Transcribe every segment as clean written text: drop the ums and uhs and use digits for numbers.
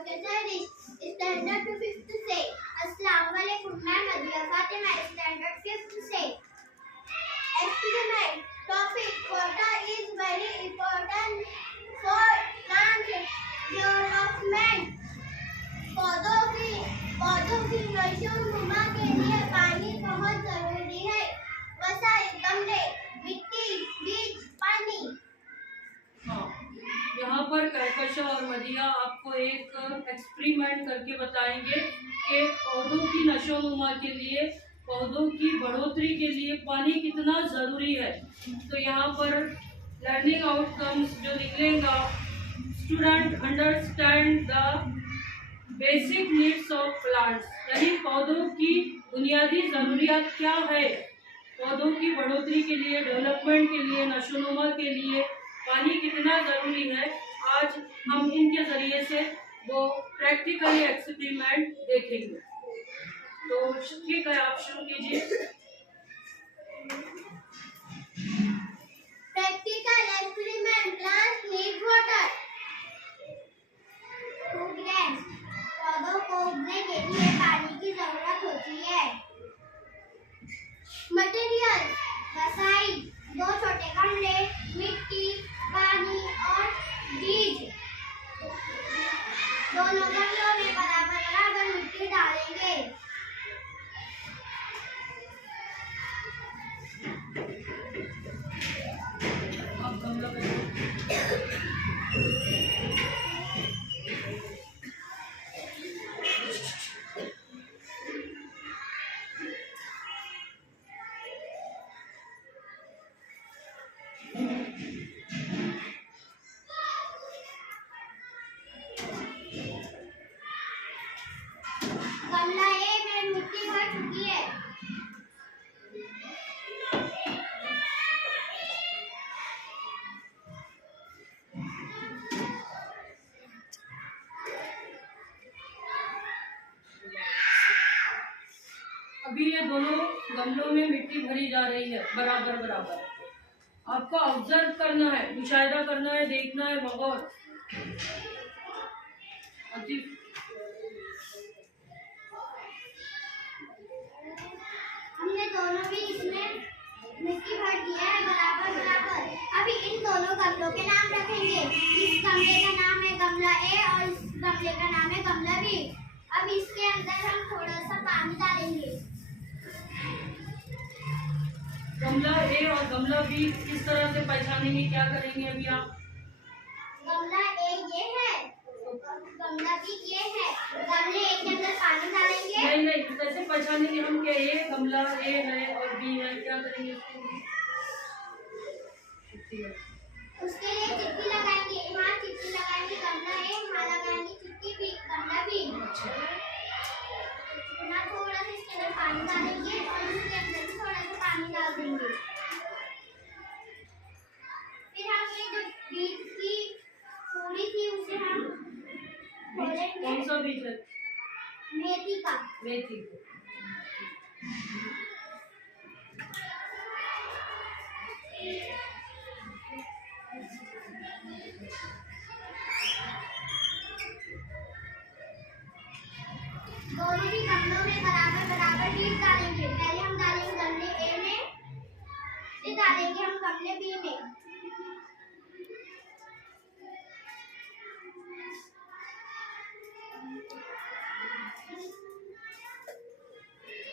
Secondary standard to 5th से। अस्सलाम वालेकुम, मैं मदिया फातिमा standard 5th से। Experiment topic water is very important for plant development। पौधों की नशोनुमा के लिए पानी बहुत जरूरी है। वसाइल गमले, मिट्टी, बीज, पानी। यहाँ पर कहकशा और मदिया आपको एक एक्सपेरिमेंट करके बताएंगे कि पौधों की नशोनुमा के लिए, पौधों की बढ़ोतरी के लिए पानी कितना ज़रूरी है। तो यहाँ पर लर्निंग आउटकम्स जो निकलेगा, student understand the basic needs of plants, यानी पौधों की बुनियादी ज़रूरियात क्या है। पौधों की बढ़ोतरी के लिए, डेवलपमेंट के लिए, नशोनुमा के लिए पानी कितना ज़रूरी है। आज हम इनके ज़रिए से वो प्रैक्टिकली एक्सपेरिमेंट देखेंगे। तो ठीक है, आप शुरू कीजिए। Practical experiment, plants need water. पौधों को उगने के लिए पानी की जरूरत होती है। मटेरियल, वसाइल, 2 छोटे गमले, मिट्टी, पानी और बीज। दोनों गमलों में बराबर मिट्टी डालेंगे। अब गमला गमला ए में मिट्टी भर चुकी है। अभी ये दोनों गमलों में मिट्टी भरी जा रही है बराबर बराबर। आपको ऑब्जर्व करना है, मुशाहिदा करना है, देखना है माहौल। हमने दोनों भी इसमें मिट्टी भर दिया है बराबर बराबर। अभी इन दोनों गमलों के नाम रखेंगे। इस गमले का नाम है गमला ए और इस गमले का नाम है गमला बी। अब इसके अंदर हम थोड़ा सा पानी डालेंगे। गमला ए और गमला बी किस तरह से पहचानेंगे, क्या करेंगे अभी आप? गमला ए ये है, गमला बी ये है। गमले ए के अंदर पानी डालेंगे। नहीं, कैसे पहचानेंगे हम कि ये गमला ए है और बी है? क्या करेंगे उसके लिए चिट्ठी लगाएंगे। यहाँ चिट्ठी लगाएंगे गमला ए, यहाँ लगाएंगे चिट्ठी बी गमला बी। यहाँ थोड़ा सा इसके अंदर पानी डालेंगे और इसके अंदर भी थोड़ा सा पानी डाल देंगे। फिर हम ये जो बीज की पूरी थी उसे हम खोलेंगे। कौन सा बीज है? मेथी का। मेथी। दोनों ही गमलों में बराबर बराबर बीज डालेंगे। पहले हम डालेंगे गमले ए में, फिर डालेंगे हम गमले बी में।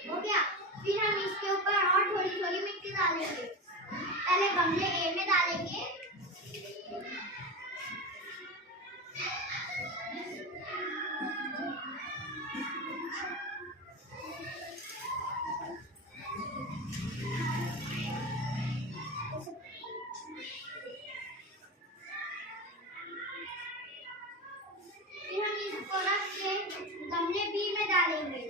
हो गया। फिर हम इसके ऊपर और थोड़ी थोड़ी मिट्टी डालेंगे। पहले गमले ए में डालेंगे, फिर हम इसको रख के गमले बी में डालेंगे।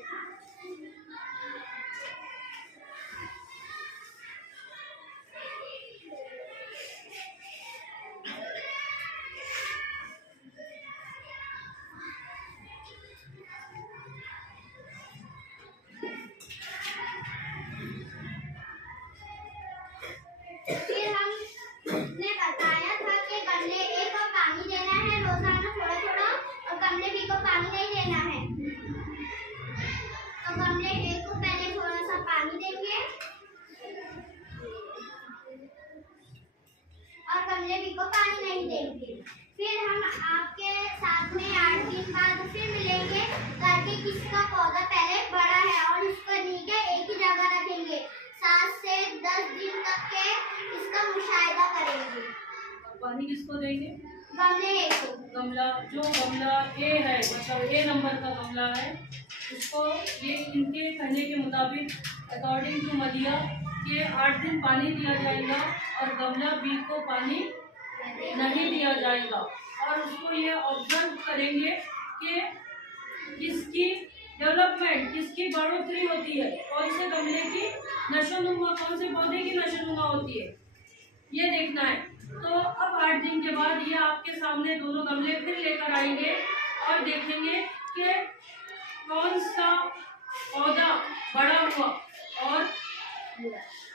कि किसका पौधा पहले बड़ा है और इसको नीचे एक ही जगह रखेंगे। 7 से 10 दिन तक के इसका मुशाहिदा करेंगे। पानी किसको देंगे? गमले को। गमला, जो गमला ए है, मतलब ए नंबर का गमला है, उसको ये इनके कहने के मुताबिक अकॉर्डिंग टू मदिया कि 8 दिन पानी दिया जाएगा और गमला बी को पानी नहीं दिया जाएगा। और उसको ये ऑब्जर्व करेंगे कि किसकी डेवलपमेंट, किसकी बढ़ोतरी होती है, कौन से गमले की नशोनुमा, कौन से पौधे की नशोनुमा होती है, ये देखना है। तो अब 8 दिन के बाद ये आपके सामने दोनों गमले फिर लेकर आएंगे और देखेंगे कि कौन सा पौधा बड़ा हुआ और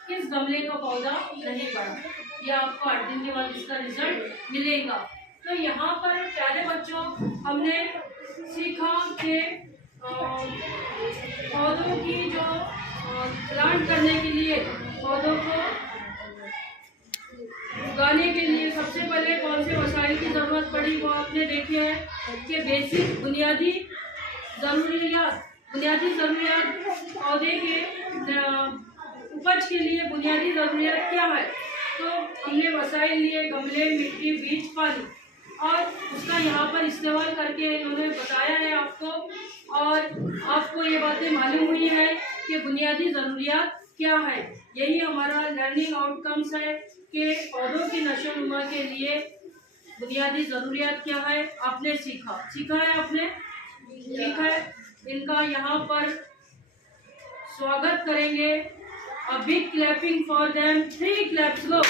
किस गमले का पौधा नहीं बढ़ा। ये आपको 8 दिन के बाद इसका रिजल्ट मिलेगा। तो यहाँ पर प्यारे बच्चों, हमने सीखा कि पौधों की जो प्लांट करने के लिए, पौधों को उगाने के लिए सबसे पहले कौन से वसाइल की ज़रूरत पड़ी, वो आपने देखी है कि बेसिक बुनियादी ज़रूरियात पौधे के उपज के लिए बुनियादी ज़रूरियात क्या है। तो हमने वसाइल लिए, गमले, मिट्टी, बीज, पानी, और उसका यहाँ पर इस्तेमाल करके इन्होंने बताया है आपको, और आपको ये बातें मालूम हुई है कि बुनियादी ज़रूरियात क्या है। यही हमारा लर्निंग आउटकम्स है कि पौधों की नशोनुमा के लिए बुनियादी ज़रूरियात क्या है, आपने सीखा है आपने, ठीक है। इनका यहाँ पर स्वागत करेंगे। A big clapping for them. 3 claps, go.